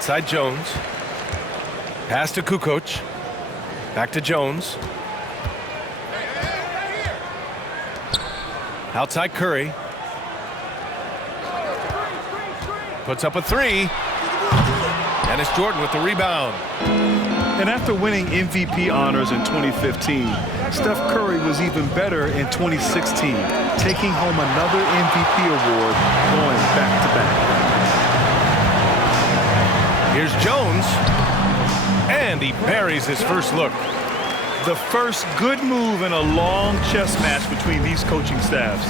Outside Jones. Pass to Kukoc. Back to Jones. Outside Curry. Puts up a three. And it's Jordan with the rebound. And after winning MVP honors in 2015, Steph Curry was even better in 2016, taking home another MVP award, going back-to-back. Here's Jones. And he buries his first look. The first good move in a long chess match between these coaching staffs.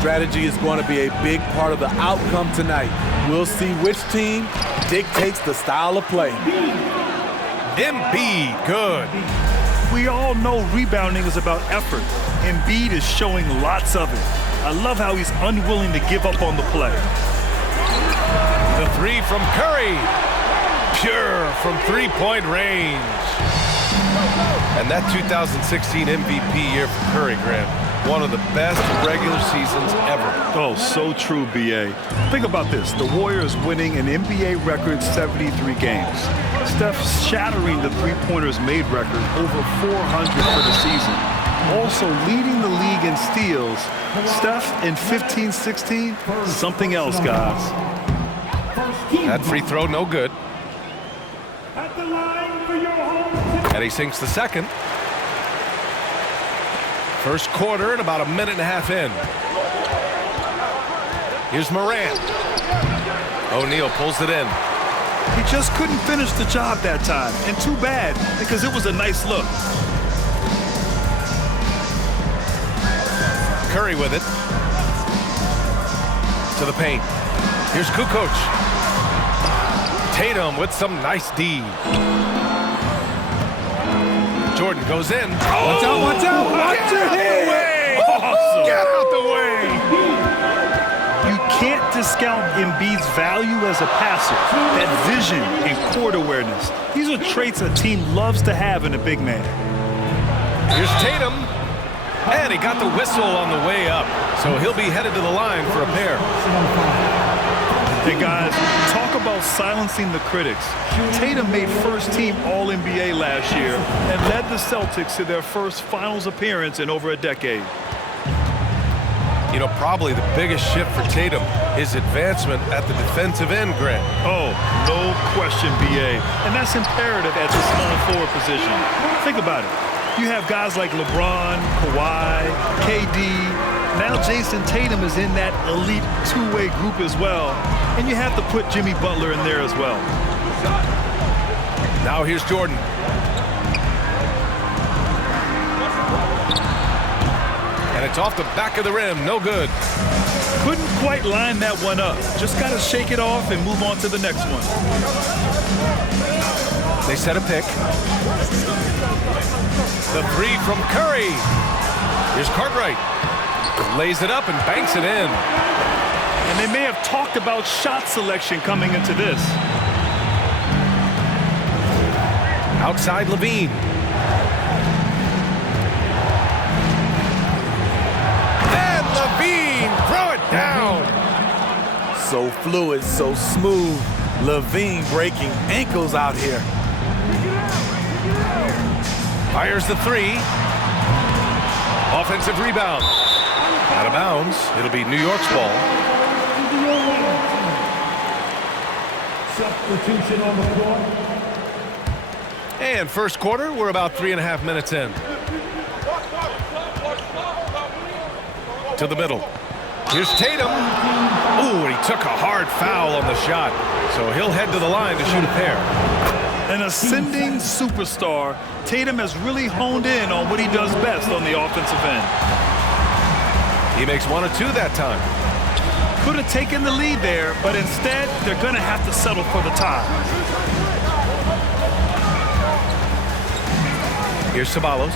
Strategy is going to be a big part of the outcome tonight. We'll see which team dictates the style of play. Embiid, good. We all know rebounding is about effort. Embiid is showing lots of it. I love how he's unwilling to give up on the play. The three from Curry. Pure from three-point range. And that 2016 MVP year for Curry, Grant, one of the best regular seasons ever. Oh, so true, B.A. Think about this. The Warriors winning an NBA record 73 games. Steph shattering the three-pointers made record, over 400 for the season. Also leading the league in steals. Steph in 15-16, something else, guys. That free throw, no good. And he sinks the second. First quarter and about a minute and a half in. Here's Morant. O'Neal pulls it in. He just couldn't finish the job that time. And too bad, because it was a nice look. Curry with it. To the paint. Here's Kukoc. Tatum with some nice D. Jordan goes in. Watch out, watch out, watch your head. Awesome. Get out the way. You can't discount Embiid's value as a passer. That vision and court awareness. These are traits a team loves to have in a big man. Here's Tatum. And he got the whistle on the way up. So he'll be headed to the line for a pair. Hey, guys, talk about silencing the critics. Tatum made first-team All-NBA last year and led the Celtics to their first finals appearance in over a decade. You know, probably the biggest shift for Tatum is advancement at the defensive end, Grant. Oh, no question, B.A. And that's imperative at the small forward position. Think about it. You have guys like LeBron, Kawhi, KD. Now Jason Tatum is in that elite two-way group as well. And you have to put Jimmy Butler in there as well. Now here's Jordan. And it's off the back of the rim. No good. Couldn't quite line that one up. Just got to shake it off and move on to the next one. They set a pick. The three from Curry. Here's Cartwright. Lays it up and banks it in. And they may have talked about shot selection coming into this. Outside Levine. And Levine, throw it down. So fluid, so smooth. Levine breaking ankles out here. Fires the three. Offensive rebound. Out of bounds. It'll be New York's ball. Substitution on the floor. And first quarter, we're about 3.5 minutes in. To the middle. Here's Tatum. Ooh, he took a hard foul on the shot. So he'll head to the line to shoot a pair. An ascending superstar, Tatum has really honed in on what he does best on the offensive end. He makes one or two that time. Could have taken the lead there, but instead, they're going to have to settle for the tie. Here's Ceballos.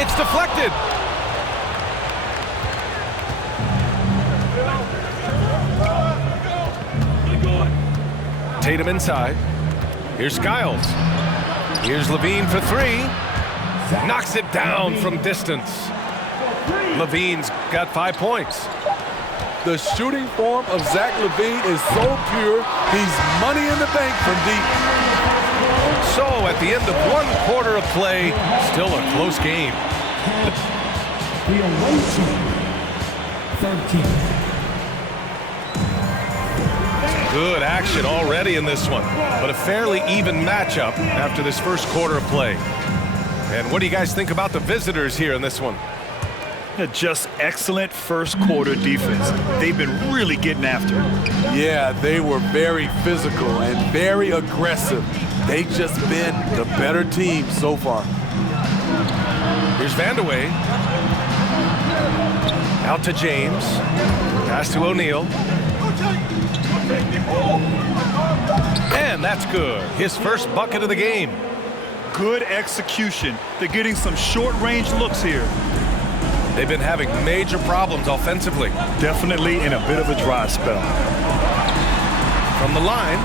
It's deflected. Tatum inside. Here's Skiles. Here's Levine for three. Knocks it down from distance. Levine's got 5 points. The shooting form of Zach LaVine is so pure, he's money in the bank from deep. So at the end of 1 quarter of play, still a close game. The away team, 13. Good action already in this one, but a fairly even matchup after this first quarter of play. And what do you guys think about the visitors here in this one? Just excellent first quarter defense. They've been really getting after it. Yeah, they were very physical and very aggressive. They've just been the better team so far. Here's Vandeweghe. Out to James. Pass to O'Neal. And that's good. His first bucket of the game. Good execution. They're getting some short-range looks here. They've been having major problems offensively. Definitely in a bit of a dry spell. From the line,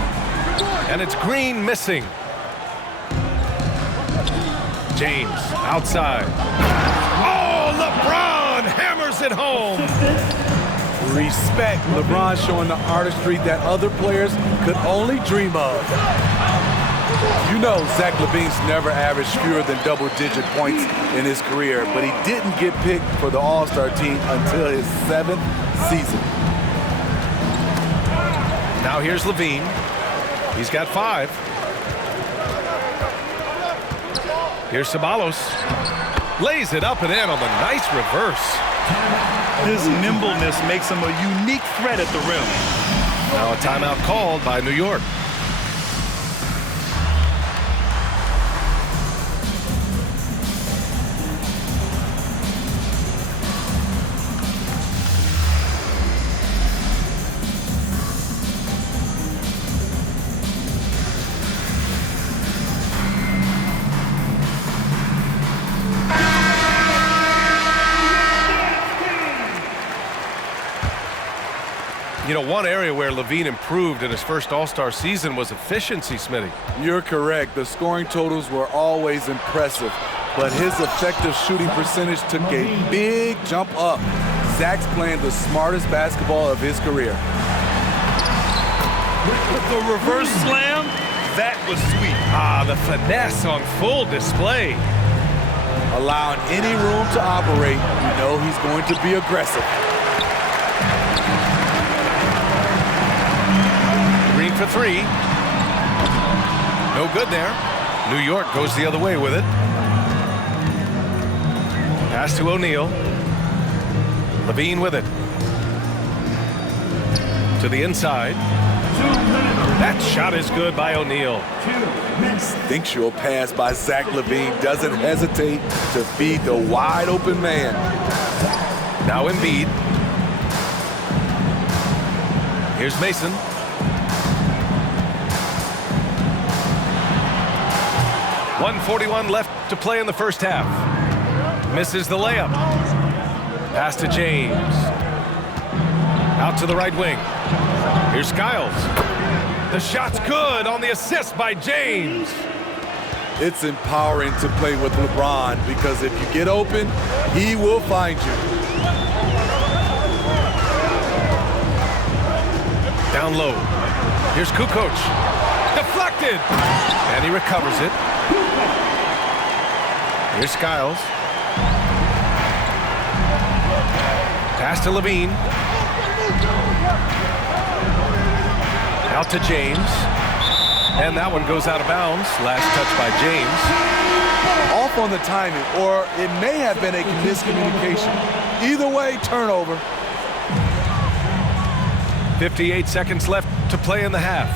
and it's Green missing. James outside. Oh, LeBron hammers it home. Respect. LeBron showing the artistry that other players could only dream of. You know Zach LaVine's never averaged fewer than double-digit points in his career, but he didn't get picked for the All-Star team until his 7th season. Now here's LaVine. He's got 5. Here's Ceballos. Lays it up and in on the nice reverse. His nimbleness makes him a unique threat at the rim. Now a timeout called by New York. You know, one area where LaVine improved in his first All-Star season was efficiency, Smitty. You're correct. The scoring totals were always impressive, but his effective shooting percentage took a big jump up. Zach's playing the smartest basketball of his career. The reverse slam, that was sweet. Ah, the finesse on full display. Allowing any room to operate, you know he's going to be aggressive. Green for 3. No good there. New York goes the other way with it. Pass to O'Neal. LaVine with it. To the inside. That shot is good by O'Neal. Instinctual pass by Zach LaVine doesn't hesitate to feed the wide open man. Now Embiid. Here's Mason. .141 left to play in the first half. Misses the layup. Pass to James. Out to the right wing. Here's Skiles. The shot's good on the assist by James. It's empowering to play with LeBron because if you get open, he will find you. Down low. Here's Kukoc. Deflected. And he recovers it. Here's Skiles. Pass to LaVine. Out to James. And that one goes out of bounds. Last touch by James. Off on the timing, or it may have been a miscommunication. Either way, turnover. 58 seconds left to play in the half.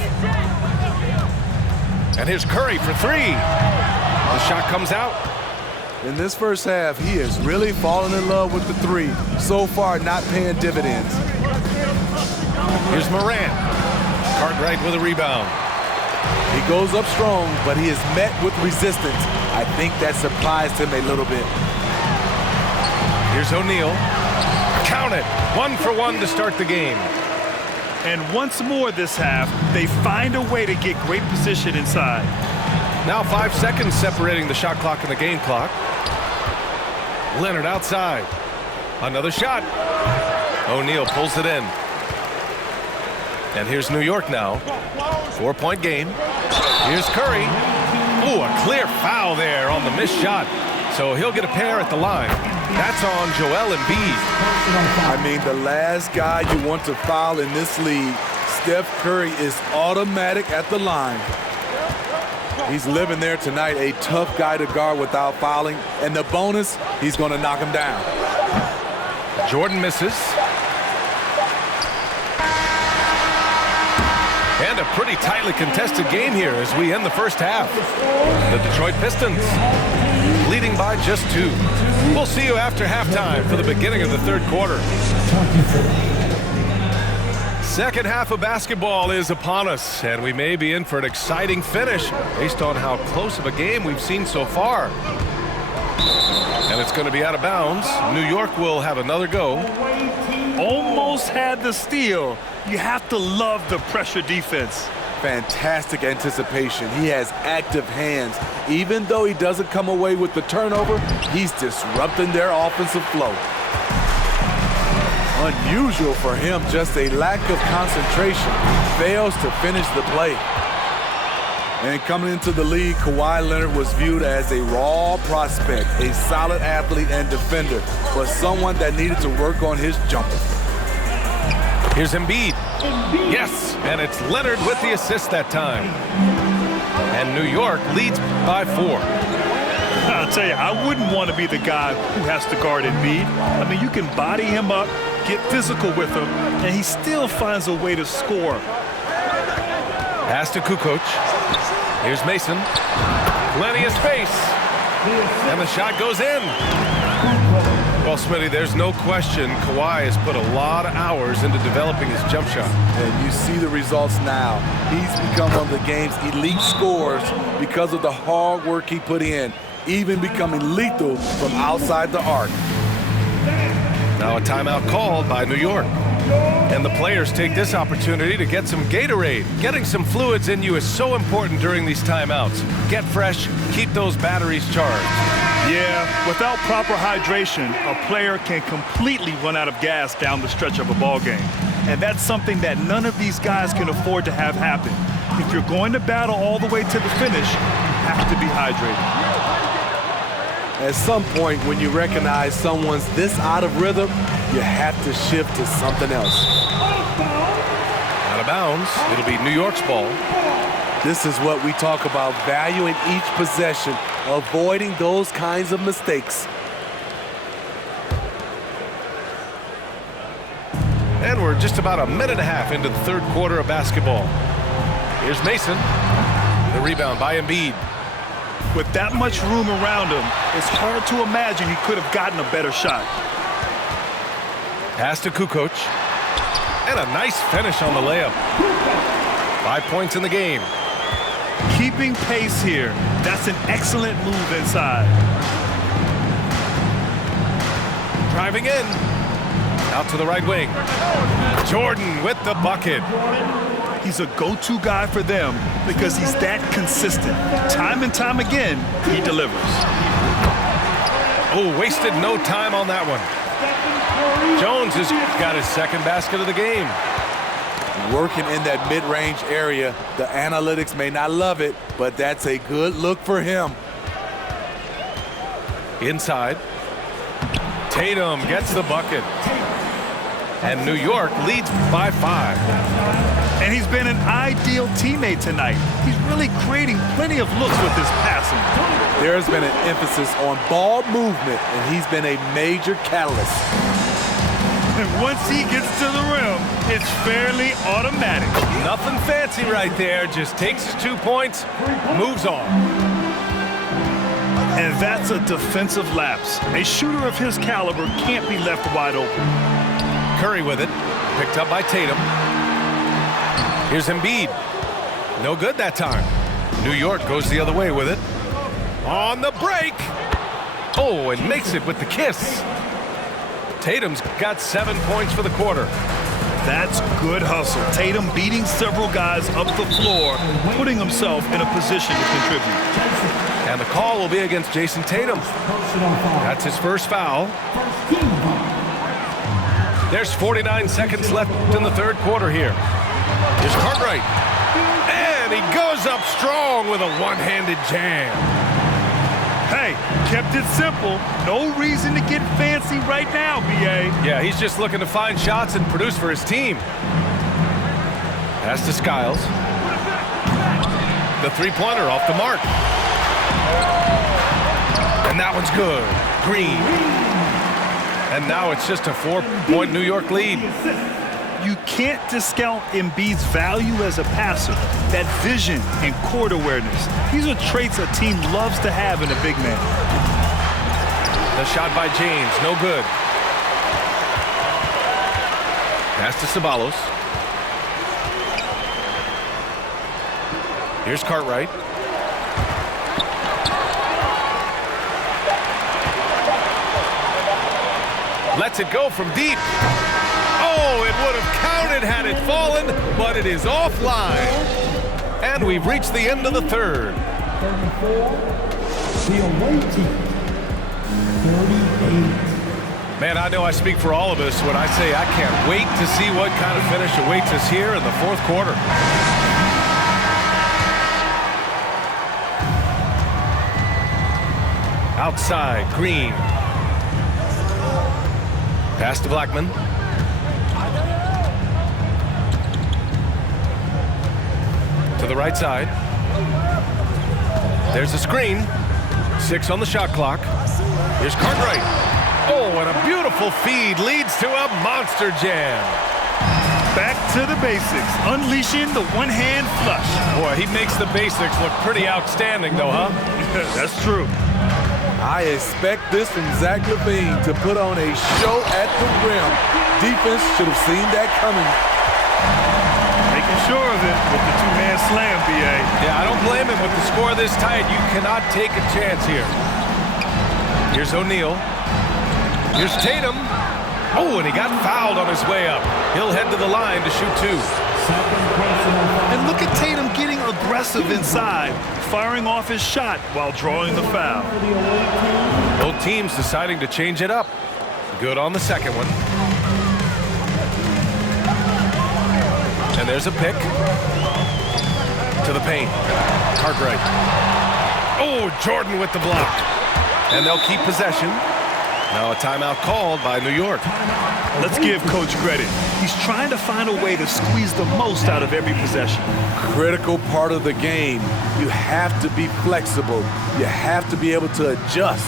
And here's Curry for 3. The shot comes out. In this first half, he has really fallen in love with the 3. So far, not paying dividends. Here's Morant. Cartwright with a rebound. He goes up strong, but he is met with resistance. I think that surprised him a little bit. Here's O'Neal. Count it. 1 for 1 to start the game. And once more this half, they find a way to get great position inside. Now 5 seconds separating the shot clock and the game clock. Leonard outside. Another shot. O'Neal pulls it in. And here's New York now. 4-point game. Here's Curry. Ooh, a clear foul there on the missed shot. So he'll get a pair at the line. That's on Joel Embiid. I mean, the last guy you want to foul in this league, Steph Curry, is automatic at the line. He's living there tonight, a tough guy to guard without fouling. And the bonus, he's going to knock him down. Jordan misses. And a pretty tightly contested game here as we end the first half. The Detroit Pistons leading by just 2. We'll see you after halftime for the beginning of the third quarter. Second half of basketball is upon us, and we may be in for an exciting finish based on how close of a game we've seen so far. And it's going to be out of bounds. New York will have another go. Almost had the steal. You have to love the pressure defense. Fantastic anticipation. He has active hands. Even though he doesn't come away with the turnover, he's disrupting their offensive flow. Unusual for him, just a lack of concentration. Fails to finish the play. And coming into the league, Kawhi Leonard was viewed as a raw prospect, a solid athlete and defender, but someone that needed to work on his jumper. Here's Embiid. Yes, and it's Leonard with the assist that time. And New York leads by 4. I'll tell you, I wouldn't want to be the guy who has to guard Embiid. I mean, you can body him up, get physical with him, and he still finds a way to score. Pass to Kukoc. Here's Mason. Plenty of space. And the shot goes in. Well, Smitty, there's no question Kawhi has put a lot of hours into developing his jump shot. And you see the results now. He's become one of the game's elite scorers because of the hard work he put in, even becoming lethal from outside the arc. Now a timeout called by New York. And the players take this opportunity to get some Gatorade. Getting some fluids in you is so important during these timeouts. Get fresh, keep those batteries charged. Yeah, without proper hydration, a player can completely run out of gas down the stretch of a ball game. And that's something that none of these guys can afford to have happen. If you're going to battle all the way to the finish, you have to be hydrated. At some point, when you recognize someone's this out of rhythm, you have to shift to something else. Out of bounds. It'll be New York's ball. This is what we talk about, valuing each possession, avoiding those kinds of mistakes. And we're just about a minute and a half into the third quarter of basketball. Here's Mason. The rebound by Embiid. With that much room around him, it's hard to imagine he could have gotten a better shot. Pass to Kukoc. And a nice finish on the layup. 5 points in the game. Keeping pace here. That's an excellent move inside. Driving in. Out to the right wing. Jordan with the bucket. He's a go-to guy for them because he's that consistent. Time and time again, he delivers. Oh, wasted no time on that one. Jones has got his second basket of the game. Working in that mid-range area, the analytics may not love it, but that's a good look for him. Inside. Tatum gets the bucket. And New York leads by 5. And he's been an ideal teammate tonight. He's really creating plenty of looks with his passing. There's been an emphasis on ball movement, and he's been a major catalyst. And once he gets to the rim, it's fairly automatic. Nothing fancy right there. Just takes his 2 points, moves on. And that's a defensive lapse. A shooter of his caliber can't be left wide open. Curry with it. Picked up by Tatum. Here's Embiid. No good that time. New York goes the other way with it. On the break. Oh, and makes it with the kiss. Tatum's got 7 points for the quarter. That's good hustle. Tatum beating several guys up the floor, putting himself in a position to contribute. And the call will be against Jason Tatum. That's his first foul. There's 49 seconds left in the third quarter here. Here's Cartwright. And he goes up strong with a one-handed jam. Hey, kept it simple. No reason to get fancy right now, B.A. Yeah, he's just looking to find shots and produce for his team. Pass to Skiles. The three-pointer off the mark. And that one's good. Green. And now it's just a 4-point New York lead. You can't discount Embiid's value as a passer. That vision and court awareness. These are traits a team loves to have in a big man. The shot by James, no good. Pass to Ceballos. Here's Cartwright. Lets it go from deep. Oh, it would have counted had it fallen, but it is offline. And we've reached the end of the third. 34, the away team, 38. Man, I know I speak for all of us when I say I can't wait to see what kind of finish awaits us here in the fourth quarter. Outside, Green. Pass to Blackman. To the right side. There's a screen. 6 on the shot clock. Here's Cartwright. Oh, and a beautiful feed leads to a monster jam. Back to the basics, unleashing the one-hand flush. Boy, he makes the basics look pretty outstanding, though, huh? That's true. I expect this from Zach LaVine to put on a show at the rim. Defense should have seen that coming. Making sure of it with the two-hand slam, B.A. Yeah, I don't blame him with the score this tight. You cannot take a chance here. Here's O'Neal. Here's Tatum. Oh, and he got fouled on his way up. He'll head to the line to shoot 2. And look at Tatum getting aggressive inside, firing off his shot while drawing the foul. Both teams deciding to change it up. Good on the second one. And there's a pick. To the paint. Cartwright. Oh, Jordan with the block. And they'll keep possession. Now a timeout called by New York. Let's give Coach credit. He's trying to find a way to squeeze the most out of every possession. Critical part of the game. You have to be flexible. You have to be able to adjust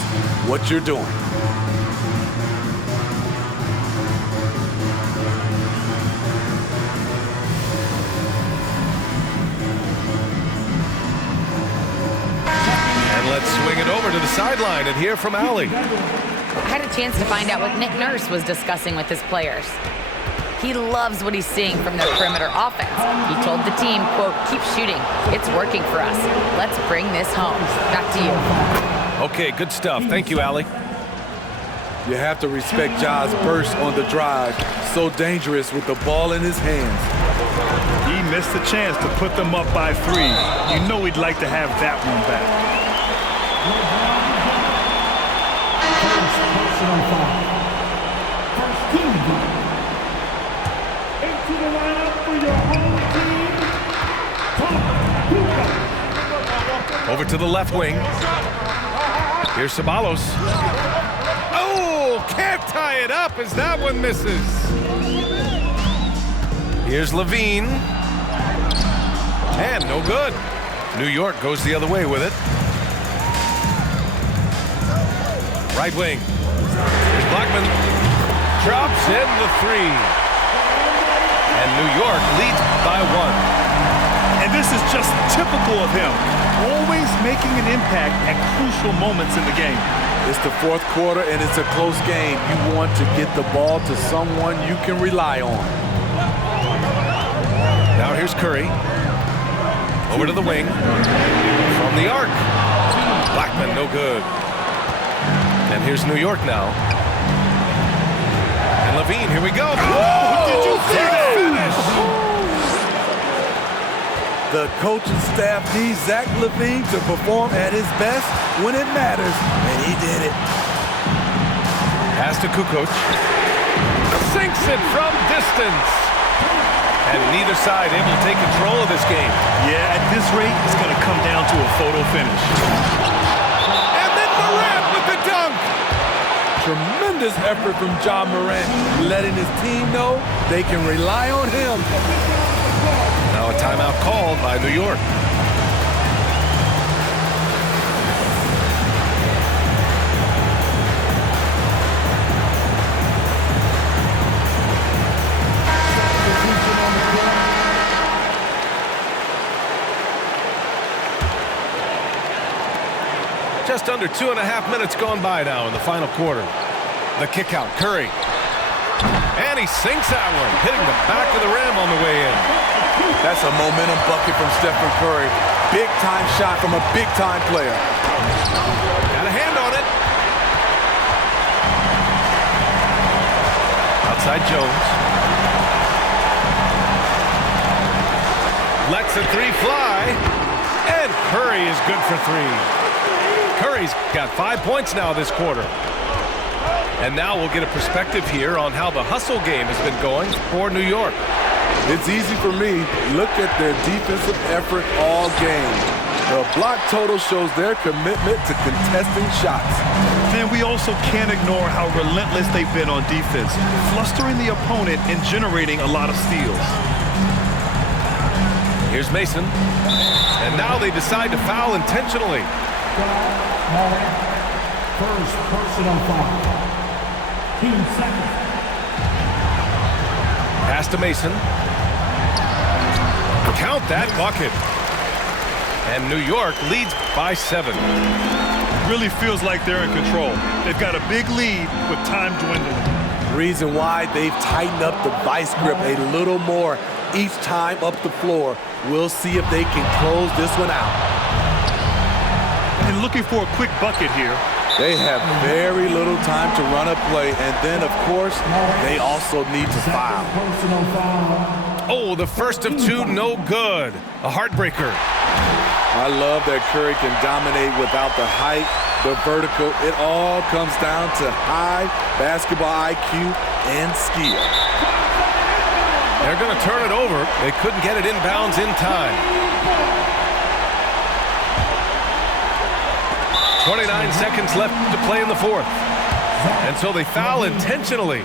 what you're doing. And let's swing it over to the sideline and hear from Allie. I had a chance to find out what Nick Nurse was discussing with his players. He loves what he's seeing from their perimeter offense. He told the team, quote, "Keep shooting. It's working for us. Let's bring this home." Back to you. Okay, good stuff. Thank you, Allie. You have to respect Ja's burst on the drive. So dangerous with the ball in his hands. He missed the chance to put them up by 3. You know he'd like to have that one back. Personal foul. First team foul. Into the lineup for your home team. Over to the left wing. Here's Ceballos. Oh, can't tie it up as that one misses. Here's Levine. And no good. New York goes the other way with it. Right wing. Here's Blackman. Drops in the 3. And New York leads by 1. And this is just typical of him. Always making an impact at crucial moments in the game. It's the fourth quarter and it's a close game. You want to get the ball to someone you can rely on. Now here's Curry. Over to the wing. From the arc. Blackman, no good. And here's New York now. And Levine, here we go. Oh, did you see that finish? The coaching staff needs Zach LaVine to perform at his best when it matters, and he did it. Pass to Kukoc. sinks it from distance. And neither side able to take control of this game. Yeah, at this rate, it's going to come down to a photo finish. And then Morant with the dunk. Tremendous effort from John Morant, letting his team know they can rely on him. Now a timeout called by New York. Just under 2.5 minutes gone by now in the final quarter. The kick out, Curry. And he sinks that one, hitting the back of the rim on the way in. That's a momentum bucket from Stephen Curry. Big-time shot from a big-time player. Got a hand on it. Outside Jones. Lets a three fly. And Curry is good for three. Curry's got 5 points now this quarter. And now we'll get a perspective here on how the hustle game has been going for New York. It's easy for me. Look at their defensive effort all game. The block total shows their commitment to contesting shots. And we also can't ignore how relentless they've been on defense, flustering the opponent and generating a lot of steals. Here's Mason. And now they decide to foul intentionally. First personal foul. 2 seconds. Pass to Mason. Count that bucket. And New York leads by 7. Really feels like they're in control. They've got a big lead with time dwindling. Reason why they've tightened up the vice grip a little more each time up the floor. We'll see if they can close this one out. And looking for a quick bucket here. They have very little time to run a play, and then, of course, they also need to foul. Personal foul. Oh, the first of 2, no good. A heartbreaker. I love that Curry can dominate without the height, the vertical. It all comes down to high basketball IQ and skill. They're going to turn it over. They couldn't get it inbounds in time. 29 seconds left to play in the fourth. And so they foul intentionally.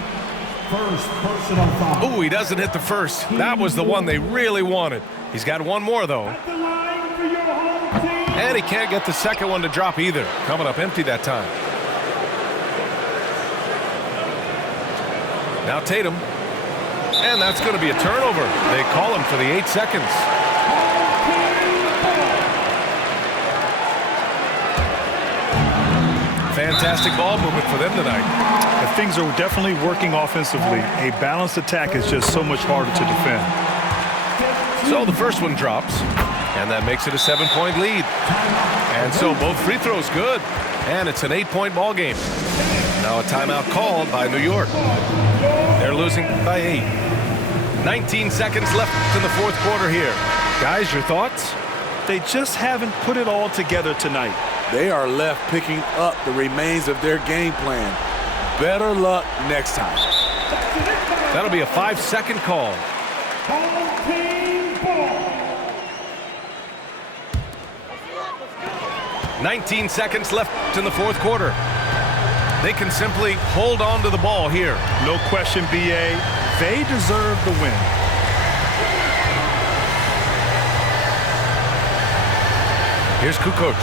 First personal foul. Ooh, he doesn't hit the first. That was the one they really wanted. He's got one more, though. At the line for your home team. And he can't get the second one to drop either. Coming up empty that time. Now Tatum. And that's going to be a turnover. They call him for the 8 seconds. Fantastic ball movement for them tonight. And things are definitely working offensively. A balanced attack is just so much harder to defend. So the first one drops, and that makes it a 7-point lead. And so both free throws good, and it's an 8-point ball game. Now a timeout called by New York. They're losing by 8. 19 seconds left in the fourth quarter here. Guys, your thoughts? They just haven't put it all together tonight. They are left picking up the remains of their game plan. Better luck next time. That'll be a 5-second call. Home team ball. 19 seconds left in the fourth quarter. They can simply hold on to the ball here. No question, BA. They deserve the win. Here's Kukoc.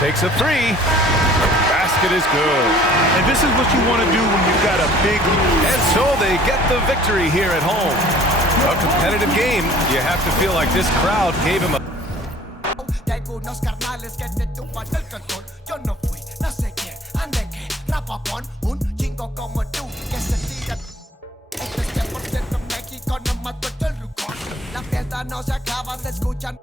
Takes a 3. Basket is good. And this is what you want to do when you've got a big lead. And so they get the victory here at home. A competitive game. You have to feel like this crowd gave him a... De algunos carnales que te tupan el control. Yo no fui, no sé quién, ande que rapapón, un chingo como tú que se tira. Este es 100% México, no mato el rucón. La fiesta no se acaba, se escuchan.